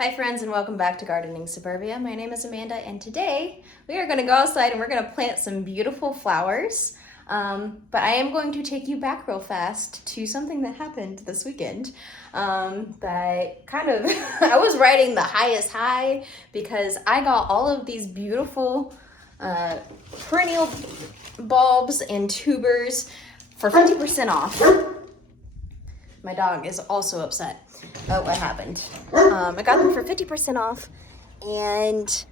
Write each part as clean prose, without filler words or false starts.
Hi friends and welcome back to Gardening Suburbia. My name is Amanda and today we are going to go outside and we're going to plant some beautiful flowers. But I am going to take you back real fast to something that happened this weekend. That kind of, I was riding the highest high because I got all of these beautiful perennial bulbs and tubers for 50% off. My dog is also upset about what happened. I got them for 50% off, and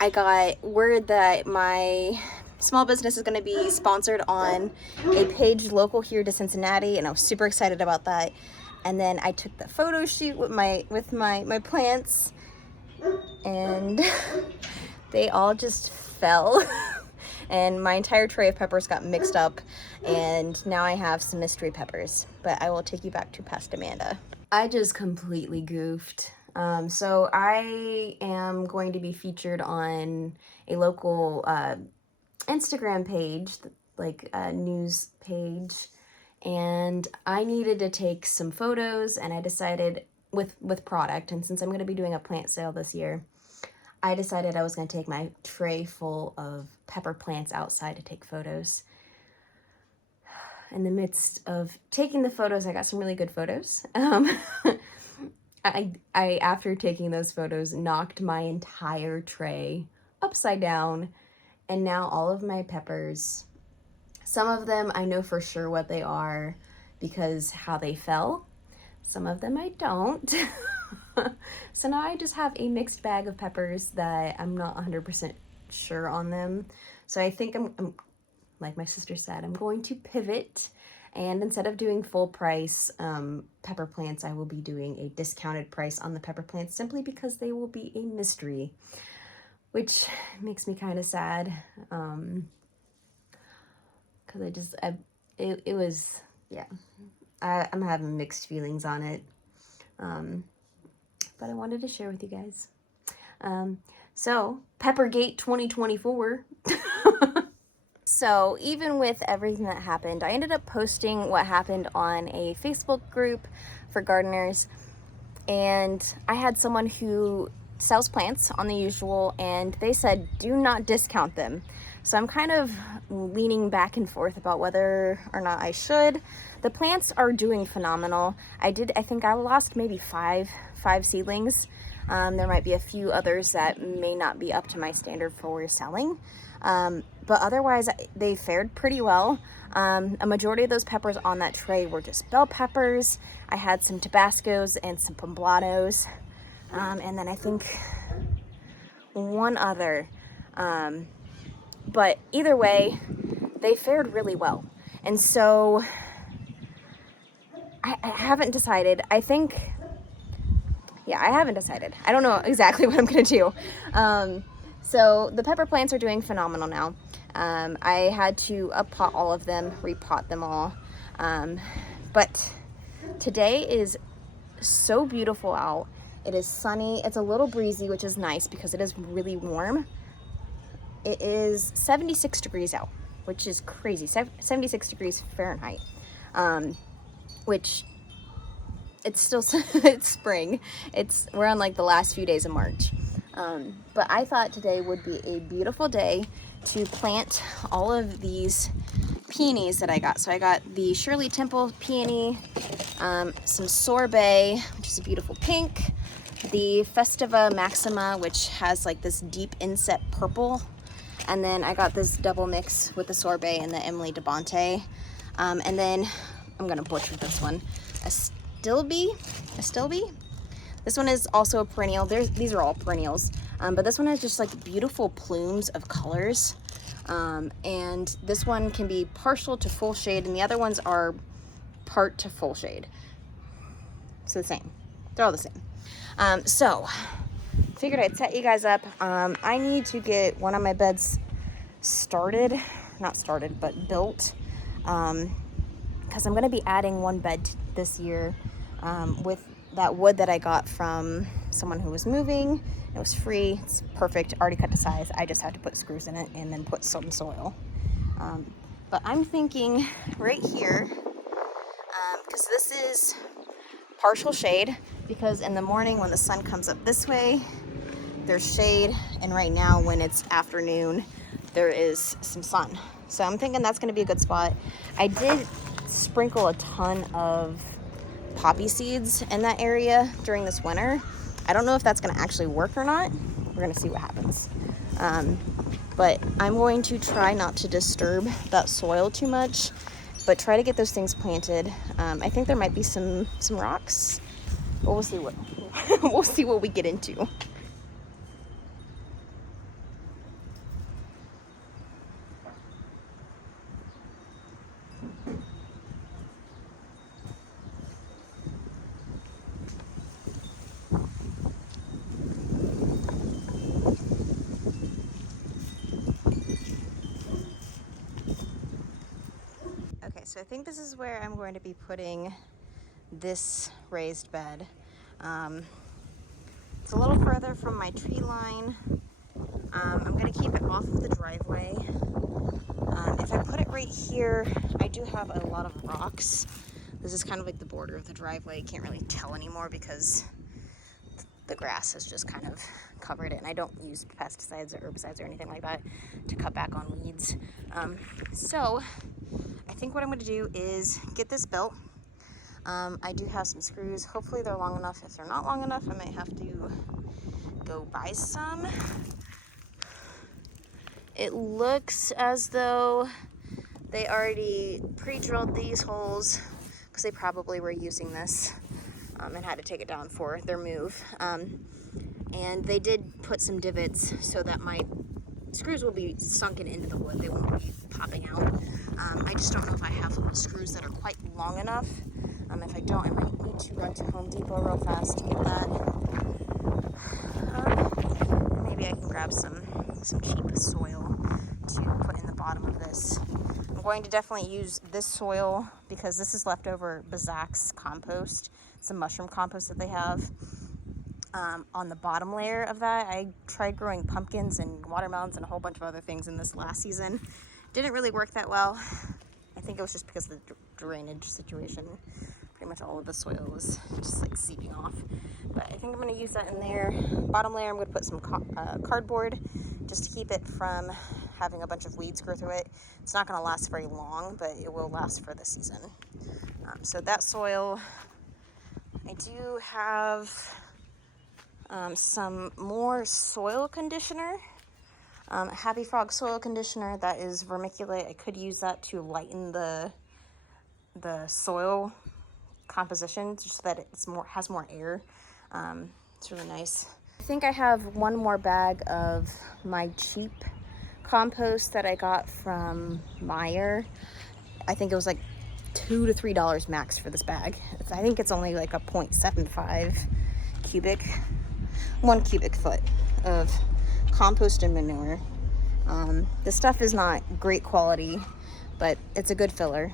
I got word that my small business is going to be sponsored on a page local here to Cincinnati, and I was super excited about that. And then I took the photo shoot with my plants, and they all just fell. And my entire tray of peppers got mixed up, and now I have some mystery peppers, but I will take you back to past Amanda. I just completely goofed. So I am going to be featured on a local Instagram page, like a news page, and I needed to take some photos, and I decided with product, and since I'm going to be doing a plant sale this year, I decided I was going to take my tray full of pepper plants outside to take photos. In the midst of taking the photos, I got some really good photos. I after taking those photos, knocked my entire tray upside down, and now all of my peppers, some of them I know for sure what they are because how they fell. Some of them I don't. So now I just have a mixed bag of peppers that I'm not 100% sure on them. So I think I'm like my sister said, I'm going to pivot, and instead of doing full price pepper plants, I will be doing a discounted price on the pepper plants simply because they will be a mystery, which makes me kind of sad. Because it was, yeah, I'm having mixed feelings on it. But I wanted to share with you guys. So, Peppergate 2024. So, even with everything that happened, I ended up posting what happened on a Facebook group for gardeners. And I had someone who sells plants on the usual, and they said, do not discount them. So I'm kind of leaning back and forth about whether or not I should. The plants are doing phenomenal. I think I lost maybe five seedlings. There might be a few others that may not be up to my standard for selling. But otherwise, they fared pretty well. A majority of those peppers on that tray were just bell peppers. I had some Tabascos and some Poblanos. And then I think one other. But either way, they fared really well. And so I haven't decided. I haven't decided. I don't know exactly what I'm going to do. So the pepper plants are doing phenomenal now. I had to uppot all of them, repot them all. But today is so beautiful out. It is sunny. It's a little breezy, which is nice because it is really warm. It is 76 degrees out, which is crazy. 76 degrees Fahrenheit, which it's still, it's spring. We're on like the last few days of March. But I thought today would be a beautiful day to plant all of these peonies that I got. So I got the Shirley Temple peony, some sorbet, which is a beautiful pink, the Festiva Maxima, which has like this deep inset purple, and then I got this double mix with the sorbet and the Emily de Bonte, and then I'm gonna butcher this one, a Stilby. This one is also a perennial. These are all perennials, but this one has just like beautiful plumes of colors. And this one can be partial to full shade, and the other ones are part to full shade. It's the same. They're all the same. So figured I'd set you guys up. I need to get one of my beds not started, but built, because I'm going to be adding one bed this year with that wood that I got from someone who was moving. It was free. It's perfect. Already cut to size. I just have to put screws in it and then put some soil. But I'm thinking right here, because this is partial shade, because in the morning when the sun comes up this way, there's shade, and right now when it's afternoon, there is some sun. So I'm thinking that's gonna be a good spot. I did sprinkle a ton of poppy seeds in that area during this winter. I don't know if that's gonna actually work or not. We're gonna see what happens. But I'm going to try not to disturb that soil too much, but try to get those things planted. I think there might be some rocks, but we'll see what we'll see what we get into. Okay, so I think this is where I'm going to be putting this raised bed. It's a little further from my tree line. I'm going to keep it off of the driveway. If I put it right here, I do have a lot of rocks. This is kind of like the border of the driveway. You can't really tell anymore because the grass has just kind of covered it, and I don't use pesticides or herbicides or anything like that to cut back on weeds. So I think what I'm going to do is get this built. I do have some screws. Hopefully they're long enough. If they're not long enough, I might have to go buy some. It looks as though they already pre-drilled these holes because they probably were using this and had to take it down for their move. And they did put some divots so that my screws will be sunken into the wood. They won't be popping out. I just don't know if I have screws that are quite long enough. If I don't, I might need to run to Home Depot real fast to get that. Maybe I can grab some cheap soil to put in the bottom of this. I'm going to definitely use this soil because this is leftover Bazak's compost. It's a mushroom compost that they have. On the bottom layer of that, I tried growing pumpkins and watermelons and a whole bunch of other things in this last season. Didn't really work that well. I think it was just because of the drainage situation. Pretty much all of the soil was just like seeping off. But I think I'm going to use that in there. Bottom layer, I'm going to put some cardboard just to keep it from having a bunch of weeds grow through it. It's not going to last very long, but it will last for the season. So that soil, I do have some more soil conditioner. Happy Frog soil conditioner that is vermiculite. I could use that to lighten the soil composition just so that it's has more air. It's really nice. I think I have one more bag of my cheap compost that I got from Meyer. I think it was like $2 to $3 max for this bag. I think it's only like a 0.75 cubic, 1 cubic foot of compost and manure. The stuff is not great quality, but it's a good filler.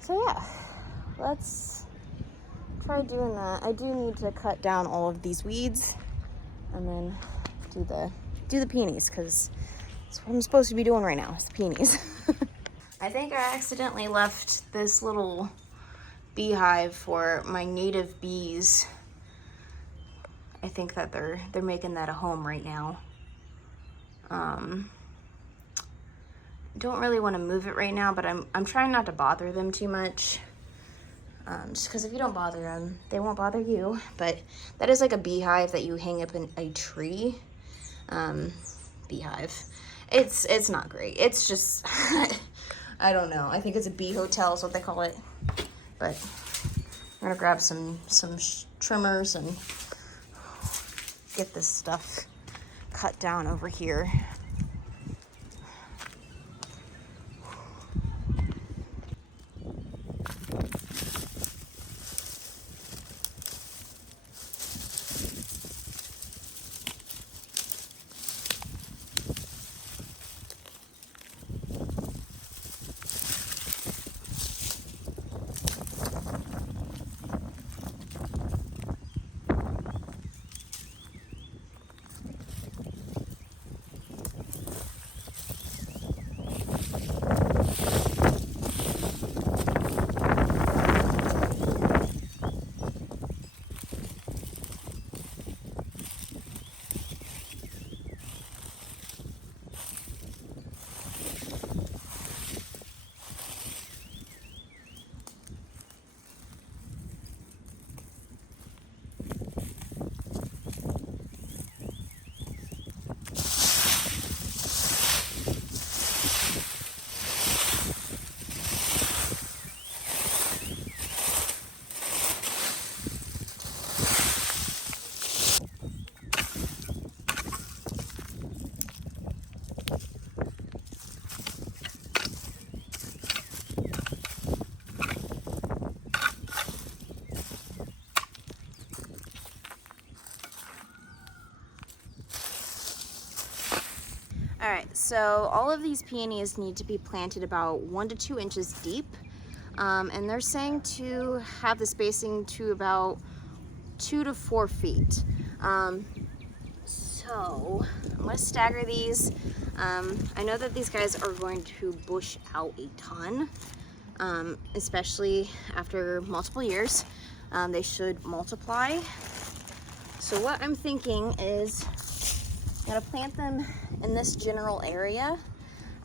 So yeah, let's try doing that. I do need to cut down all of these weeds and then do the peonies, because that's what I'm supposed to be doing right now, is the peonies. I think I accidentally left this little beehive for my native bees. I think that they're making that a home right now. Don't really want to move it right now, but I'm trying not to bother them too much. Just because if you don't bother them, they won't bother you. But that is like a beehive that you hang up in a tree. Beehive. It's not great. It's just I don't know. I think it's a bee hotel is what they call it. But I'm gonna grab some trimmers and get this stuff cut down over here. All right, so all of these peonies need to be planted about 1 to 2 inches deep. And they're saying to have the spacing to about 2 to 4 feet. So I'm gonna stagger these. I know that these guys are going to bush out a ton, especially after multiple years. They should multiply. So what I'm thinking is I'm gonna plant them in this general area.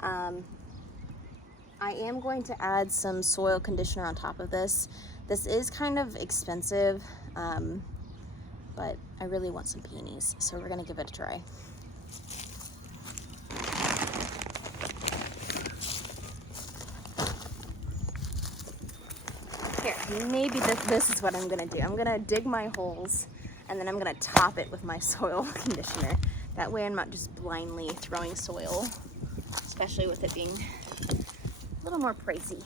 I am going to add some soil conditioner on top of this. This is kind of expensive, but I really want some peonies, so we're gonna give it a try. Here, maybe this is what I'm gonna do. I'm gonna dig my holes and then I'm gonna top it with my soil conditioner. That way I'm not just blindly throwing soil, especially with it being a little more pricey.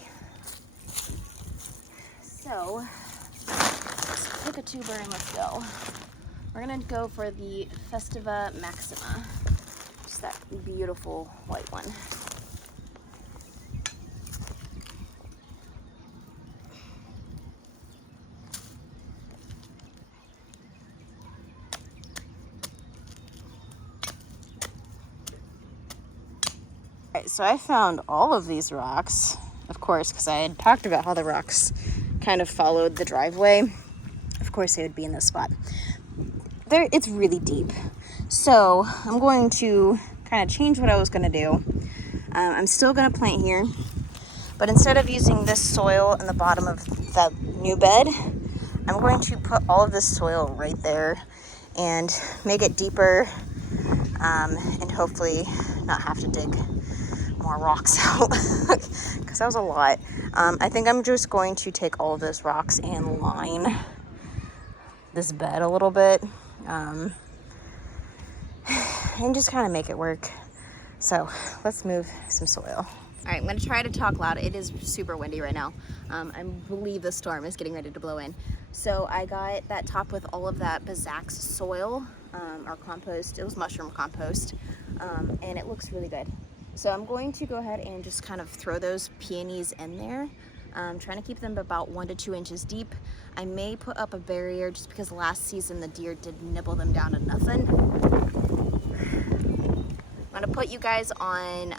So let's pick a tuber and let's go. We're gonna go for the Festiva Maxima, just that beautiful white one. Alright, so I found all of these rocks, of course, because I had talked about how the rocks kind of followed the driveway. Of course they would be in this spot. It's really deep. So I'm going to kind of change what I was going to do. I'm still going to plant here, but instead of using this soil in the bottom of the new bed, I'm going to put all of this soil right there and make it deeper, and hopefully not have to dig more rocks out because that was a lot. I think I'm just going to take all of those rocks and line this bed a little bit, and just kind of make it work. So let's move some soil. All right, I'm gonna try to talk loud. It is super windy right now. I believe the storm is getting ready to blow in. So I got that top with all of that Bezax soil, or compost. It was mushroom compost, and it looks really good. So I'm going to go ahead and just kind of throw those peonies in there. Trying to keep them about 1 to 2 inches deep. I may put up a barrier just because last season the deer did nibble them down to nothing. I'm gonna put you guys on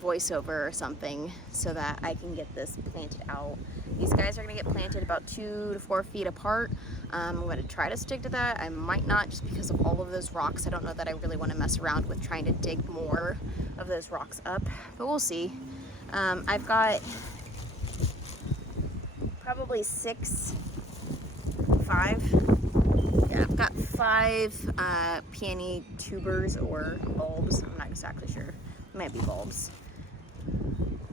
voiceover or something so that I can get this planted out. These guys are gonna get planted about 2 to 4 feet apart. I'm gonna try to stick to that. I might not, just because of all of those rocks. I don't know that I really want to mess around with trying to dig more of those rocks up, but we'll see. I've got probably 5 peony tubers or bulbs. I'm not exactly sure. It might be bulbs.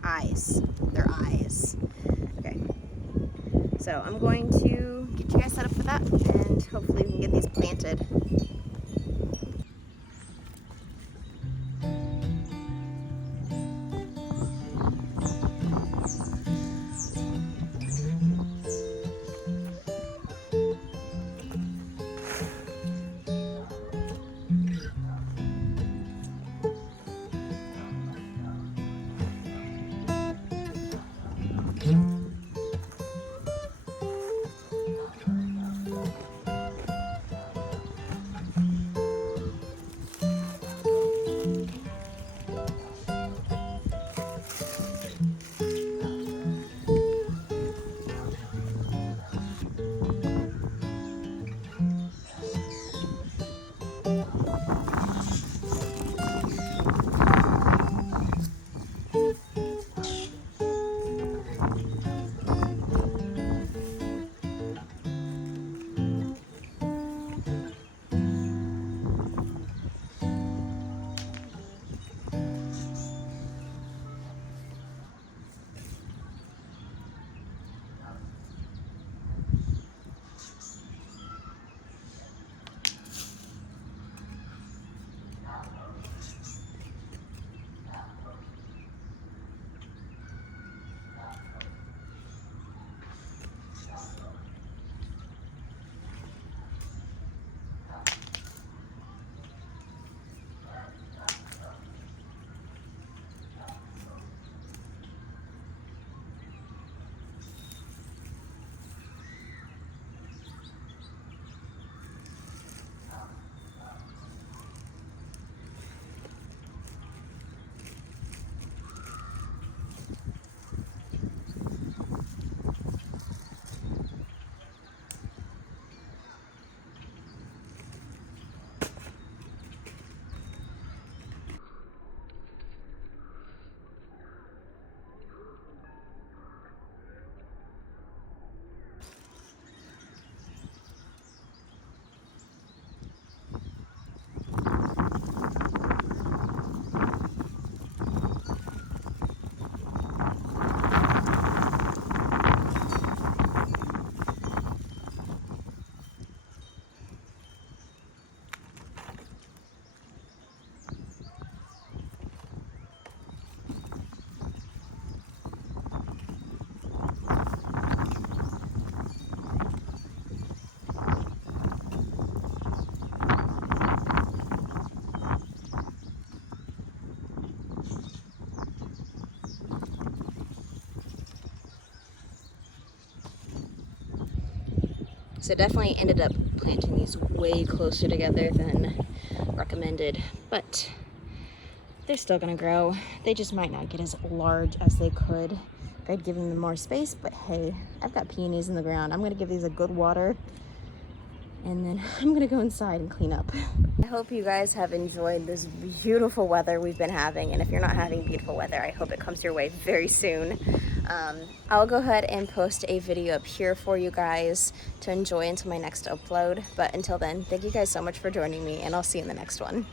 Eyes. They're eyes. Okay. So I'm going to get you guys set up for that, and hopefully we can get these planted. So definitely ended up planting these way closer together than recommended, but they're still gonna grow. They just might not get as large as they could if I'd given them more space, but hey, I've got peonies in the ground. I'm gonna give these a good water, and then I'm gonna go inside and clean up. I hope you guys have enjoyed this beautiful weather we've been having, and if you're not having beautiful weather, I hope it comes your way very soon. I'll go ahead and post a video up here for you guys to enjoy until my next upload, but until then, thank you guys so much for joining me, and I'll see you in the next one.